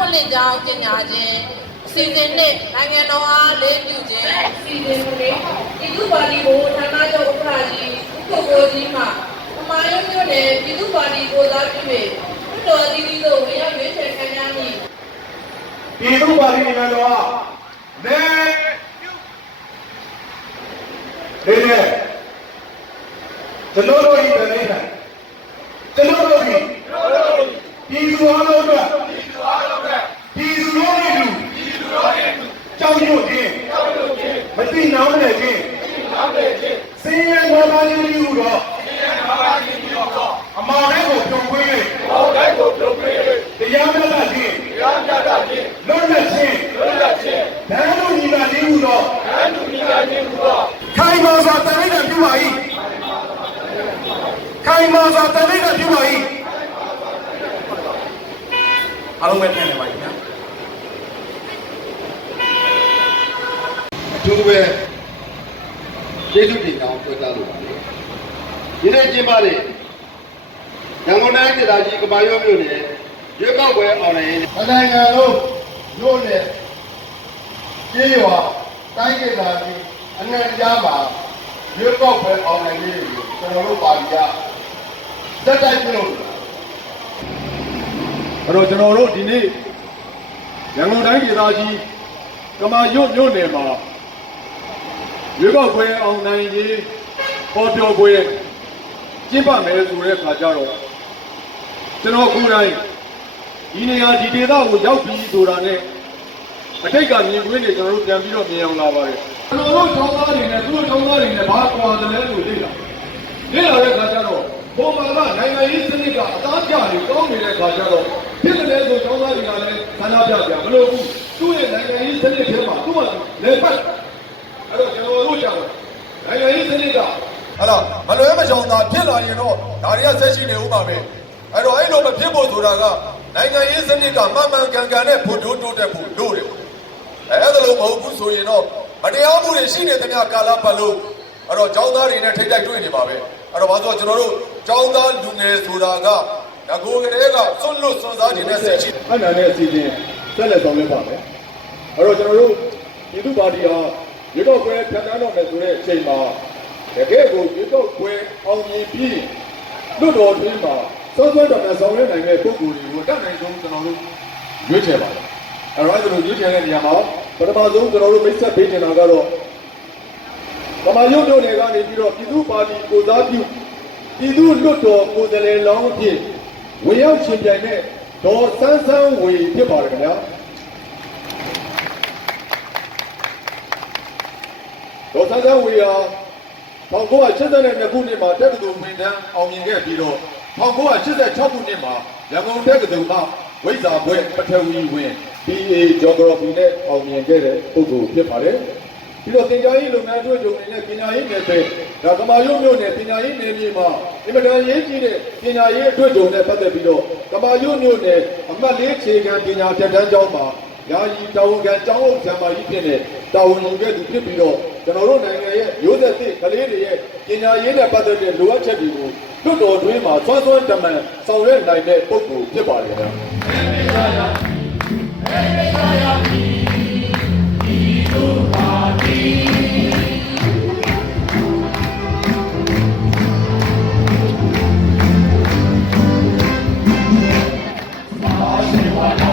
ဖွင့်လှစ်ကြောင်းကြေညာခြင်းအစီအစဉ်နဲ့နိုင်ငံတော်အားလေးပြုခြင်းအစီအစဉ်တွေပြည်သူ့ပါတီကိုဌာနချုပ်ဥက္ကဋ္ဌကြီးဦးကိုကိုကြီးမှအမှားရုံးမြို့နယ်ပြည်သူ့ပါတီကိုစားပြု၍လွှတ်တော်အသီးသီးသို့ဝင်ရောက်ရွေးချယ်ခံရမည်ပြည်သူ့ပါတီနိုင်ငံတော်ဟာနေဒီနေ့ကျွန်တော်တို့ဒီပြည်နေတာကျွန်တော်တို့ဒီပြည်သူအားလုံးကပြည်သူအားလုံးကပြည်သူတို့နဲ့တူပြည်သူတို့နဲ့တူကြောက်ရွံ့ခြ င်းကြောက်ရွံ့ခြင်းမတိနောင်းတဲ့ခြင်းမတိနောင်းတဲ့ခြင်းစင်ရမောပါခြင်းပြုတော့စင်ရမောပါခြင်းပြုတော့အမောင်လေးကိုပြုံခွေး၍အမောင်လေးကိုပြုံခွေး၍တရားမျှတခြင်းတရားမျှတခြင်းလွတ်လပ်ခြင်းလွတ်လပ်ခြင်းဘယ်လိုညီလာခြင်းဟူတော့ဘယ်လိုညီလာခြင်းဟူတော့ခိုင်မာစွာတရိပ်ကပြုပါ၏ခိုင်မာစွာတရိပ်ကပြုပါ၏အားလုံးပဲပြန်နေပါခင်ဗျာ အထူးပဲကျေးဇူးတင်ကြောင်းပြောကြားလိုပါတယ်ဒီနေ့ကျင်းပတဲ့ရန်ကုန်တိုင်းဒေသကြီးကမာရွတ်မြို့နယ်ရွေးကောက်ပွဲအောင်နိုင်ရေးအနိုင်ငံလုံးမြို့နယ်ကျေးရွာတိုင်းဒေသကြီးအနှံ့ကြားမှာရွေးကောက်ပွဲအောင်နိုင်ရေးကိုကျွန်တော်တို့ပါတီကစက်တိုက်ပြုလုပ်တယ်အဲ့တော့ကျွန်တော်တို့ဒီနေ့ရန်ကုန်တိုင်းဒေသကြီးကမာရွတ်မြို့နယ်မှာ ရွေးကောက်ပွဲအောင်နိုင်ရေးပေါ်ပြောပွဲကျင်းပမယ်ဆိုတဲ့အခါကျတော့ကျွန်တော်ကိုယ်တိုင်ဒီနေရာဒီဒေသကိုရောက်ပြီးဆိုတာနဲ့အထိတ်ကမြင်ကွင်းတွေကျွန်တော်တို့ပြန်ပြီးတော့မြင်အောင်လာပါတယ်ကျွန်တော်တို့ချောင်းသားတွေနဲ့သူတို့ချောင်းသားတွေနဲ့ဘာကွာတယ်လဲလို့သိတာသိလာတဲ့အခါကျတော့ပုံမှန်ကနိုင်ငံရေးစနစ်ကအသားကျနေကောင်းနေတဲ့အခါကျတော့ဖြစ်တယ်ဆိုချောင်းသားတွေကလည်းဆန္ဒပြကြမလို့ဘူးသူ့ရဲ့နိုင်ငံရေးစနစ်ထဲမှာသူ့မှာလေပတ်အဲ့တော့ကျွန် တော်တို့ကြောင့်နိုင်ငံရေးစနစ်ကဟလာမလွဲမရှောင်သာဖြစ်လာရင်တော့ဒါတွေကဆက်ရှိနေဦးမှာပဲအဲ့တော့အဲ့လိုမဖြစ်ဖို့ဆိုတာကနိုင်ငံရေးစနစ်ကမှန်မှန်ကန်ကန်နဲ့ဖို့တိုးတိုးတက်ဖို့လို့တယ်အဲ့ဒါလိုမဟုတ်ဘူးဆိုရင်တော့မတရားမှုတွေရှိနေသမျှကာလပတ်လို့အဲ့တော့ចောင်းသားတွေနဲ့ထိတ်တိုက်တွေ့နေပါပဲအဲ့တော့ဘာလို့ကျွန်တော်တို့ចောင်းသားလူငယ်ဆိုတာကငကိုကလေးကစွန့်လွတ်စွန့်စားနေတဲ့ဆက်ရှိတယ်အနန္တရဲ့အစီအစဉ်ဆက်လက်ဆောင်ရွက်ပါမယ်။အဲ့တော့ကျွန်တော်တို့ပြည်သူ့ပါတီဟာ ရွေးကောက်ပွဲဖြတ်တန်းတော့မယ်ဆိုတဲ့အချိန်မှာတကယ်ကိုရွေးကောက်ပွဲအောင်မြင်ပြီးလွတ်တော်တွင်းမှာစောစောတော်နဲ့ဆောင်ရွက်နိုင်တဲ့ပုဂ္ဂိုလ်တွေကိုအတတ်နိုင်ဆုံးကျွန်တော်တို့ရွေးချယ်ပါမယ်။အဲ့တော့အဲ့လိုရွေးချယ်တဲ့နေရာမှာပထမဆုံးကျွန်တော်တို့မိတ်ဆက်ပေးချင်တာကတော့ဗမာရုပ်တို့တွေကနေပြီးတော့ပြည်သူ့ပါတီကိုစားပြုပြည်သူ့လွတ်တော်ကိုယ်စားလှယ်လောင်းအဖြစ်ဝင်ရောက်ရှင်ပြိုင်တဲ့ဒေါ်စန်းစန်းဝေဖြစ်ပါတယ်ခင်ဗျာ ဒေါ်စန်းစန်းဝေဟာ1982ခုနှစ်မှာတက္ကသိုလ်ဝင်တန်းအောင်မြင်ခဲ့ပြီးတော့1986ခုနှစ်မှာရန်ကုန်တက္ကသိုလ်မှဝိဇ္ဇာဘွဲ့ပထဝီဝင် BA Geography နဲ့အောင်မြင်ခဲ့တဲ့ပုဂ္ဂိုလ်ဖြစ်ပါတယ်ပြီးတော့သင်ကြားရေးလုပ်ငန်းတွေ့ကြုံနေတဲ့ပညာရေးနယ်ပယ်ဒါကမာရုံမြို့နယ်ပညာရေးနယ်မြေမှာအင်မတန်ရေးကြီးတဲ့ပညာရေးအတွေ့အကြုံနဲ့ပတ်သက်ပြီးတော့ကမာရုံမြို့နယ်အမှတ်လေးခြေခံပညာတက်တန်းကျောင်းမှာယာယီတာဝန်ခံကျောင်းအုပ်ဆံမကြီးဖြစ်တဲ့တာဝန်ယူခဲ့သူဖြစ်ပြီးတော့ ကျွန်တော်တို့နိုင်ငံရဲ့ရိုးသက်သစ်ကလေးတွေရဲ့ပညာရေးနဲ့ပတ်သက်တဲ့လိုအပ်ချက်တွေကိုလွတ်တော်တွင်းမှာဆွမ်းဆွမ်းတမန်ဆောင်ရွက်နိုင်တဲ့ပုံကိုဖြစ်ပါတယ်ခင်ဗျာ။ဘာရှိပါလဲ